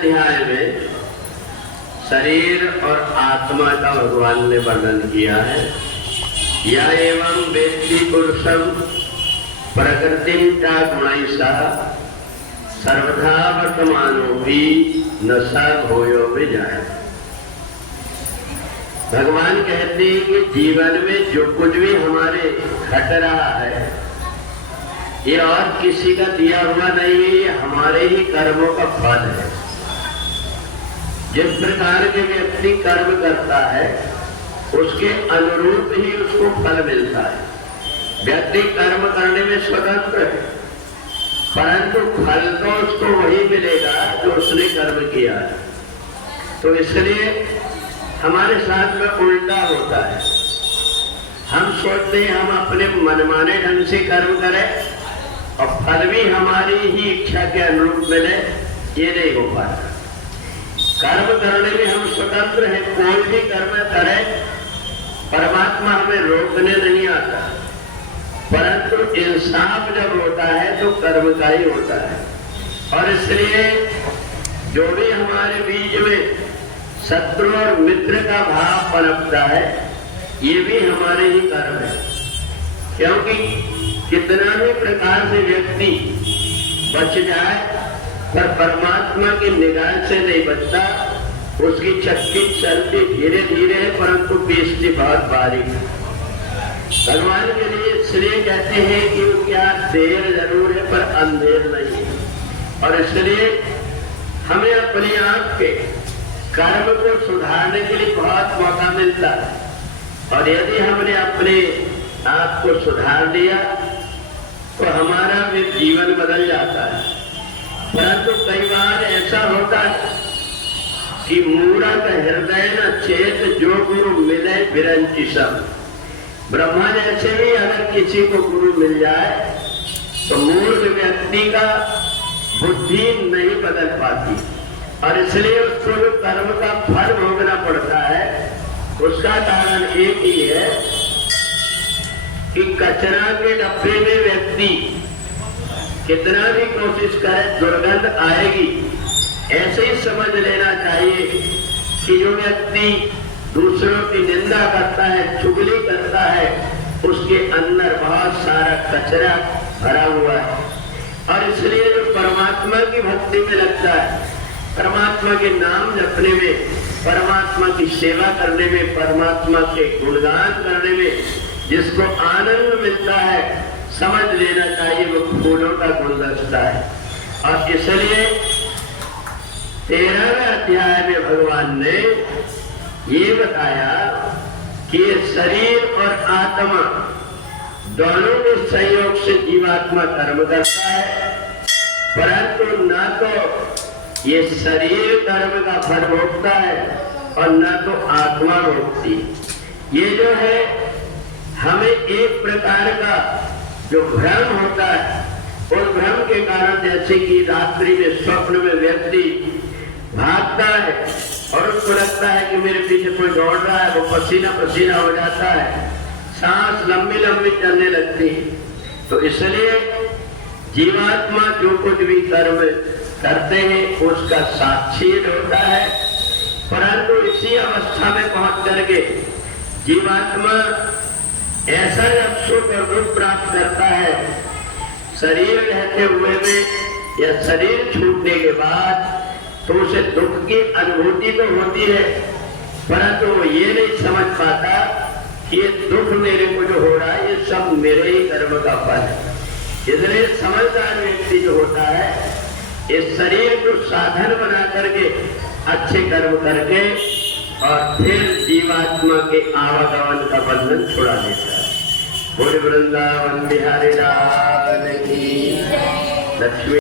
अध्याय में शरीर और आत्मा का भगवान ने वर्णन किया है। या एवं वेत्ति पुरुषम प्रकृतिम चा गुणैसा सर्वथा वर्तमानो भी नशा भोयो में जाए। भगवान कहते हैं कि जीवन में जो कुछ भी हमारे घट रहा है ये और किसी का दिया हुआ नहीं है, ये हमारे ही कर्मों का फल है। जिस प्रकार के व्यक्ति कर्म करता है उसके अनुरूप ही उसको फल मिलता है। व्यक्ति कर्म करने में स्वतंत्र है, परंतु फल तो उसको वही मिलेगा जो उसने कर्म किया है। तो इसलिए हमारे साथ में उल्टा होता है। हम सोचते हैं हम अपने मनमाने ढंग से कर्म करें और फल भी हमारी ही इच्छा के अनुरूप मिले, ये नहीं हो पाता। कर्म करने में हम स्वतंत्र हैं, कोई भी कर्म करे, परमात्मा हमें रोकने नहीं आता। परंतु इंसाफ जब होता है तो कर्म का ही होता है। और इसलिए जो भी हमारे बीच में शत्रु और मित्र का भाव पनपता है ये भी हमारे ही कर्म है। क्योंकि कितना भी प्रकार से व्यक्ति बच जाए पर परमात्मा की निगाह से नहीं बचता। उसकी चक्की चलती धीरे धीरे है परंतु बेचती बहुत बारीक। भगवान के लिए इसलिए कहते हैं कि वो क्या देर जरूर है पर अंधेर नहीं है। और इसलिए हमें अपने आप के कर्म को सुधारने के लिए बहुत मौका मिलता है। और यदि हमने अपने आप को सुधार दिया तो हमारा भी जीवन बदल जाता है। परंतु कई बार ऐसा होता है कि मूढ़त हृदय न चेत जो गुरु मिले विरंची सब। ब्रह्मा जैसे भी अगर किसी को गुरु मिल जाए तो मूर्ख व्यक्ति का बुद्धि नहीं बदल पाती। और इसलिए उसको जो कर्म का फल भोगना पड़ता है उसका कारण एक ही है कि कचरा के डब्बे में व्यक्ति कितना भी कोशिश करे दुर्गंध आएगी। ऐसे ही समझ लेना चाहिए कि जो व्यक्ति दूसरों की निंदा करता है, चुगली करता है, उसके अंदर बहुत सारा कचरा भरा हुआ है। और इसलिए जो परमात्मा की भक्ति में लगता है, परमात्मा के नाम जपने में, परमात्मा की सेवा करने में, परमात्मा के गुणगान करने में जिसको आनंद मिलता है, समझ लेना चाहिए वो फूलों का गुलदस्ता है। और इसलिए 13वें अध्याय में भगवान ने ये बताया कि ये शरीर और आत्मा दोनों के सहयोग से जीवात्मा कर्म करता है, परंतु न तो ये शरीर कर्म का फल भोगता है और न तो आत्मा भोगती। ये जो है हमें एक प्रकार का जो भ्रम होता है, उस भ्रम के कारण जैसे कि रात्रि में स्वप्न में व्यक्ति भागता है और उसको लगता है कि मेरे पीछे कोई दौड़ रहा है, वो पसीना पसीना हो जाता है, सांस लंबी लंबी चलने लगती है। तो इसलिए जीवात्मा जो कुछ भी कर्म करते हैं उसका साक्षी होता है। परंतु इसी अवस्था में पहुंच करके जीवात्मा ऐसा जब सुख और दुख प्राप्त करता है, शरीर रहते हुए में या शरीर छूटने के बाद, तो उसे दुख की अनुभूति तो होती है, परंतु वो ये नहीं समझ पाता कि ये दुख मेरे को जो हो रहा है ये सब मेरे ही कर्म का फल है। इसलिए समझदार व्यक्ति जो होता है इस शरीर को साधन बना करके अच्छे कर्म करके और फिर जीवात्मा के आवागमन का बंधन छुड़ा देता है। बोल वृंदावन बिहारी लाल की। लक्ष्मी